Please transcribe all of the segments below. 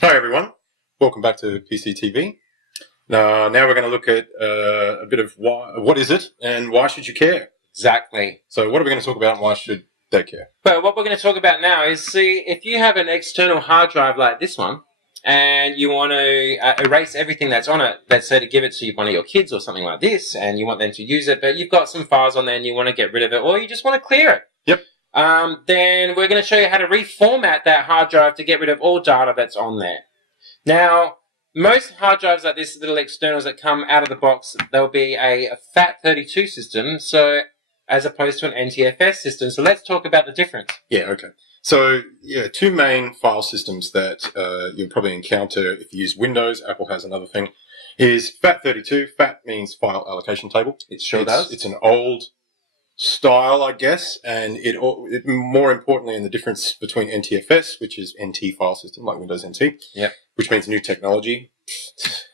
Hi everyone, welcome back to PCTV. Now we're going to look at a bit of what is it and why should you care? Exactly. So what are we going to talk about and why should they care? Well, what we're going to talk about now is, see, if you have an external hard drive like this one and you want to erase everything that's on it, let's say to give it to one of your kids or something like this, and you want them to use it, but you've got some files on there and you want to get rid of it, or you just want to clear it. Yep. Then we're going to show you how to reformat that hard drive to get rid of all data that's on there. Now, most hard drives like this, little externals that come out of the box, they'll be a FAT32 system, so as opposed to an NTFS system. So let's talk about the difference. Yeah, okay. So, yeah, two main file systems that you'll probably encounter if you use Windows. Apple has another thing. Is FAT32. FAT means file allocation table. It sure does. It's an old style, I guess, and it more importantly in the difference between NTFS, which is NT file system, like Windows NT, yep, which means new technology.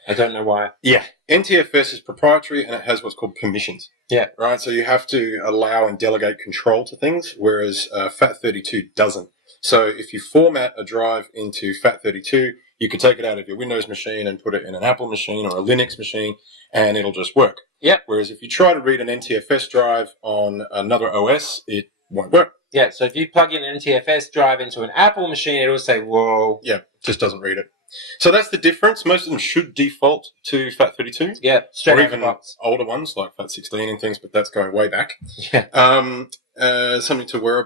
I don't know why. Yeah. NTFS is proprietary and it has what's called permissions. Yeah. Right? So you have to allow and delegate control to things, whereas FAT32 doesn't. So if you format a drive into FAT32, you could take it out of your Windows machine and put it in an Apple machine or a Linux machine, and it'll just work. Yeah. Whereas if you try to read an NTFS drive on another OS, it won't work. Yeah, so if you plug in an NTFS drive into an Apple machine, it'll say, whoa. Yeah, just doesn't read it. So that's the difference. Most of them should defolt to FAT32. Yeah, straight or out even the box. Older ones like FAT16 and things, but that's going way back. Yeah. Something to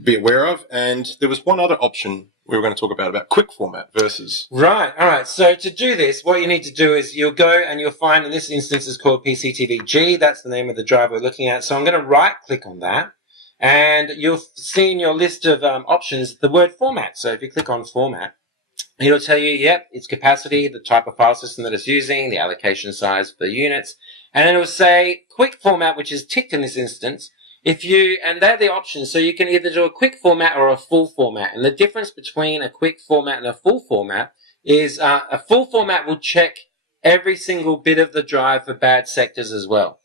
be aware of. And there was one other option we were going to talk about quick format versus... Right, all right. So to do this, what you need to do is you'll go and you'll find, in this instance is called PCTVG. That's the name of the drive we're looking at. So I'm going to right-click on that. And you'll see in your list of options the word format. So if you click on format, it'll tell you, yep, its capacity, the type of file system that it's using, the allocation size for the units. And then it will say quick format, which is ticked in this instance. And they're the options. So you can either do a quick format or a full format. And the difference between a quick format and a full format is a full format will check every single bit of the drive for bad sectors as well.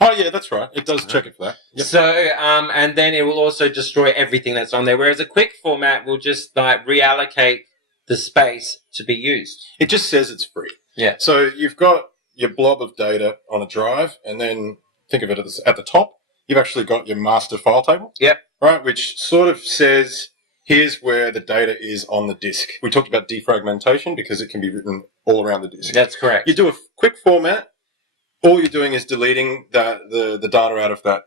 Oh, yeah, that's right. It does check it for that. Yep. So, and then it will also destroy everything that's on there. Whereas a quick format will just like reallocate the space to be used. It just says it's free. Yeah. So you've got your blob of data on a drive, and then think of it as at the top, you've actually got your master file table. Yep. Right, which sort of says, here's where the data is on the disk. We talked about defragmentation because it can be written all around the disk. That's correct. You do a quick format, all you're doing is deleting the data out of that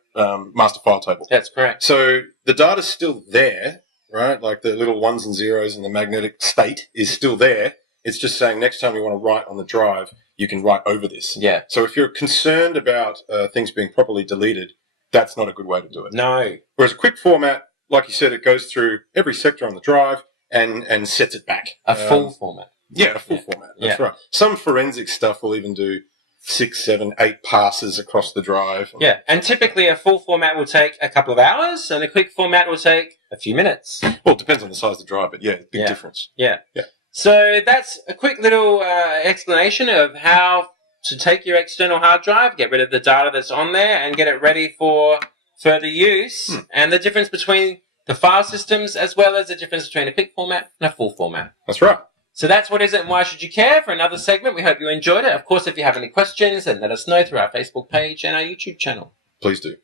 master file table. That's correct. So the data's still there, right? Like the little ones and zeros and the magnetic state is still there. It's just saying next time you want to write on the drive, you can write over this. Yeah. So if you're concerned about things being properly deleted, that's not a good way to do it. No. Whereas a quick format, like you said, it goes through every sector on the drive and sets it back. A full format. Yeah, a full format. That's right. Some forensic stuff will even do 6, 7, 8 passes across the drive. Yeah, and typically a full format will take a couple of hours, and a quick format will take a few minutes. Well, it depends on the size of the drive, but yeah, big difference. Yeah. Yeah. So that's a quick little explanation of how to take your external hard drive, get rid of the data that's on there, and get it ready for further use, and the difference between the file systems as well as the difference between a quick format and a full format. That's right. So that's what is it and why should you care for another segment. We hope you enjoyed it. Of course, if you have any questions, then let us know through our Facebook page and our YouTube channel. Please do.